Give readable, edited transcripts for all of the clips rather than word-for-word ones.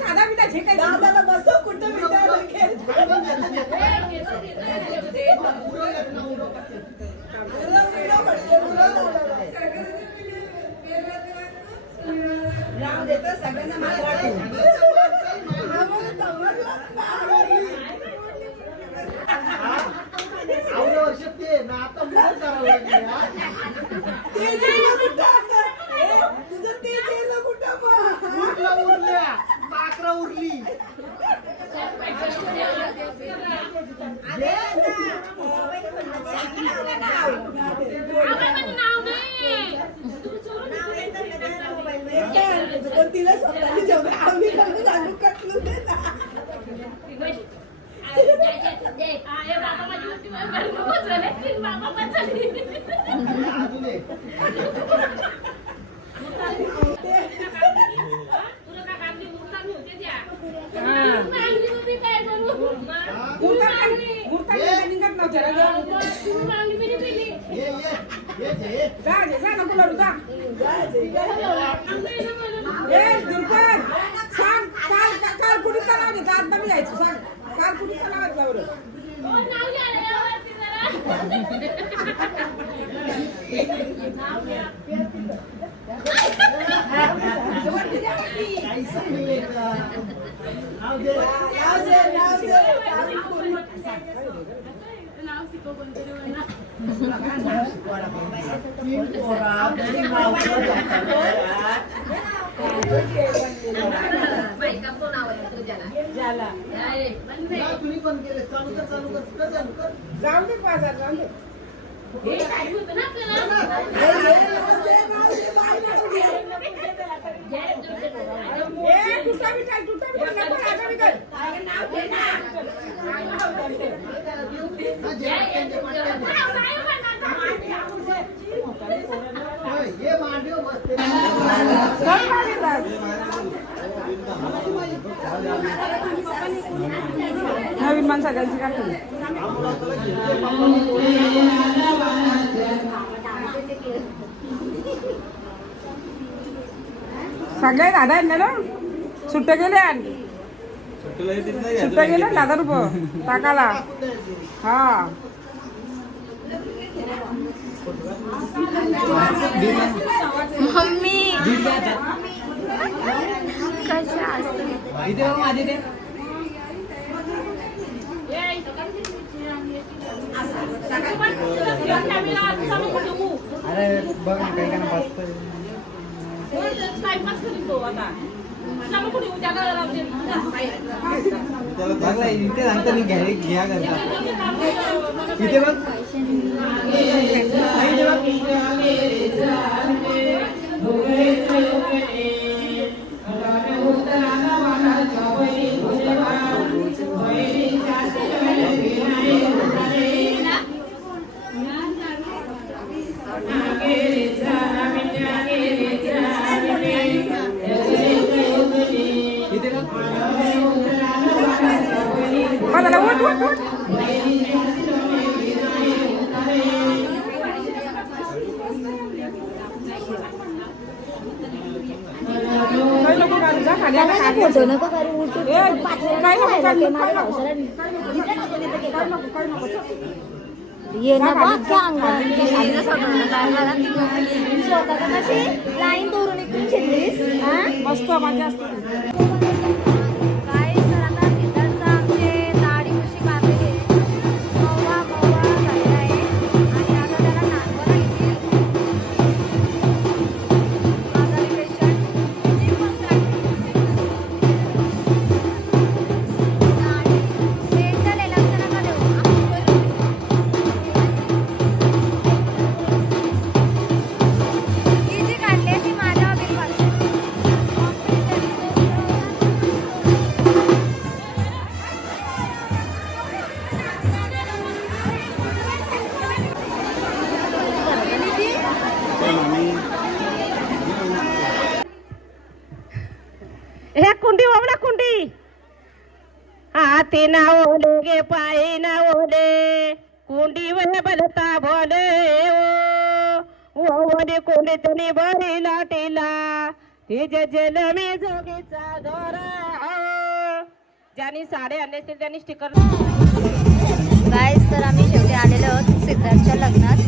साधा बिटा जे काही दादाला बसव कुठं सगळ्यांना उरली तिला स्वतःला जेवढं आम्ही सांगू कटलू दे ना जाऊ दे बाजार जाऊ दे नवीन माणसाची काय सगळे दादा आहेत ना सुट्टे गेले सुट्टे गेले 1000 रुपये टाकाला हा मम्मी कशा अरे बघ ना काही का बघ इथे सांगता मी घ्या करता इथे बघ फोटो नको करू ये ना बघ स्वतः कशी लाईन तोरून इकडून शिरलीस मस्त मजा असते हे कुंडी ओवला कुंडी हाती ना ओले गे पायी ना ओले कुंडी वर बलता भोले ओ ओले कुंडी तनी बरी लाटीला तिचे जलमी जोगीचा दोरा ज्यांनी साडे आणले असतील त्यांनी स्टिकर. गाईस तर आम्ही शेवटी आलेलो आहोत सिद्धार्थच्या लग्नात,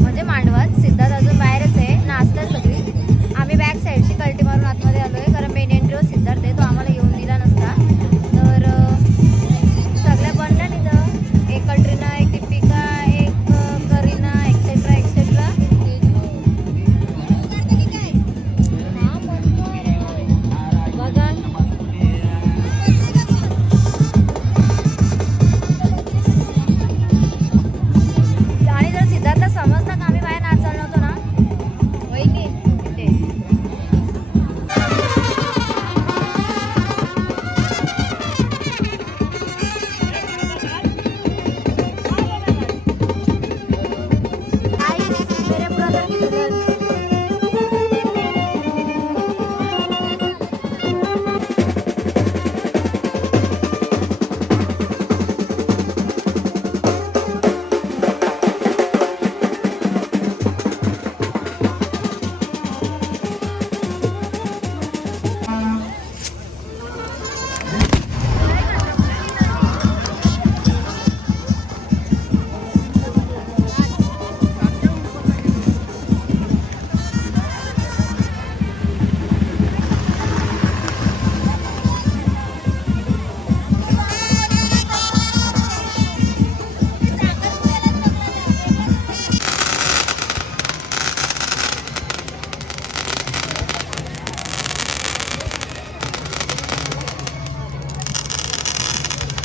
म्हणजे मांडवात. सिद्धार्थ अजून बाहेरच आहे, नाचतात सगळी. आम्ही बॅक साईडची कल्टी मारून आतमध्ये आलो आहे, कारण मेन एंट्री सिद्धार्थ आहे, तो आम्हाला येऊन दिला नसता. तर सगळ्या बनल्या तिथं, एक कटरीना, एक दीपिका, एक करीना, एक्सेट्रा एक्सेट्रा. बघा आणि जर सिद्धार्थला समजलं का आम्ही बाहेर नाच चाललो होतो ना, वहिनी ते मेरे ब्रदर की दुल्हन.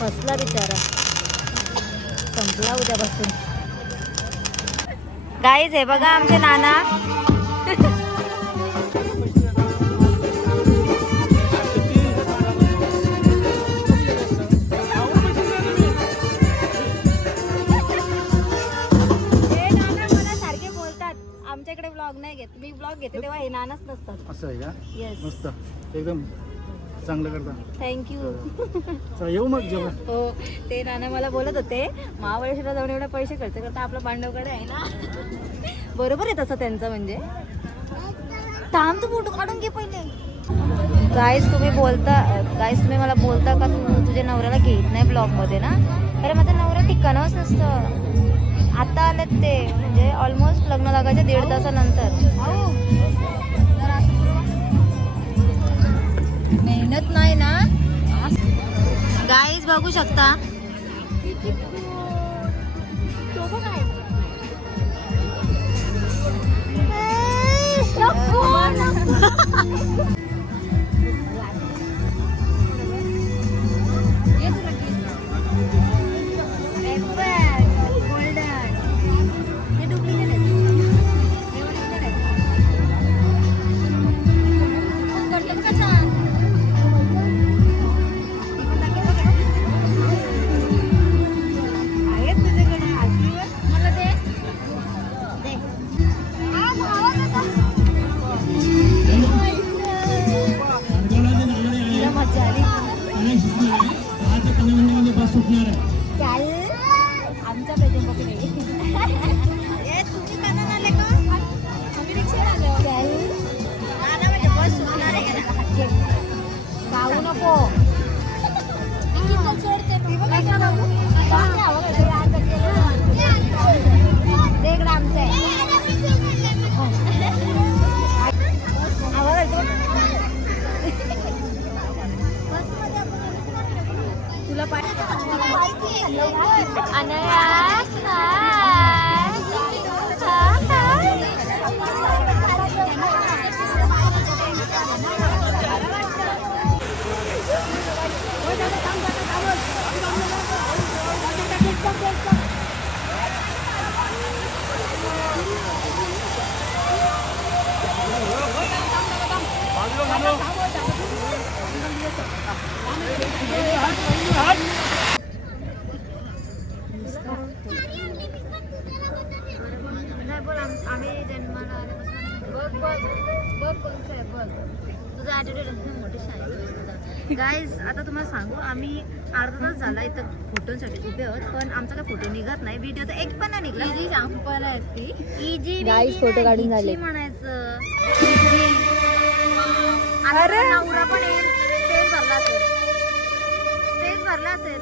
फसला बिचारा, संपला उद्यापासून. गाईज हे बघा आमचे नाना. मला सारखे बोलतात आमच्याकडे ब्लॉग नाही घेत, मी ब्लॉग घेते तेव्हा हे नानाच नसतात. असं आहे का? येस, मस्त, एकदम चांगलं करता. थँक्यू. चला येऊ मग जेवण. हो, ते नाना मला बोलत होते महाबळेश्वरला जाऊन एवढे पैसे खर्च करता, आपला पांडवकडे आहे ना. बरोबर आहे तसं त्यांचं, म्हणजे थांब तू फोटो काढून घे पहिले. गाईस तुम्ही मला बोलता का तू तुझ्या नवऱ्याला घेत नाही ब्लॉगमध्ये ना. अरे माझा नवरा ठिकाणच नसतं. आता आलेत ते, म्हणजे ऑलमोस्ट लग्न लागायच्या 1.5 तासानंतर. मेहनत नाही ना गाईज, बघू शकता. आमचा प्रेझेंट बघू जाऊ नको. तुला आम्ही जन्माला आल्यापासून बघ बघ बघ कोणचं आहे बघ तुझा ॲटिट्यूड मोठी शाळेत गाईज आता तुम्हाला सांगू आम्ही अर्धा तास झाला इथं फोटोसाठी उभे आहोत पण आमचा काही फोटो निघत नाही व्हिडिओ तर एक पण नाही निघला इजी शॅम्पल आहेत ती इजी Guys, photo काढून झाले. म्हणायचं अरे नवरा पण येईल स्टेज भरला असेल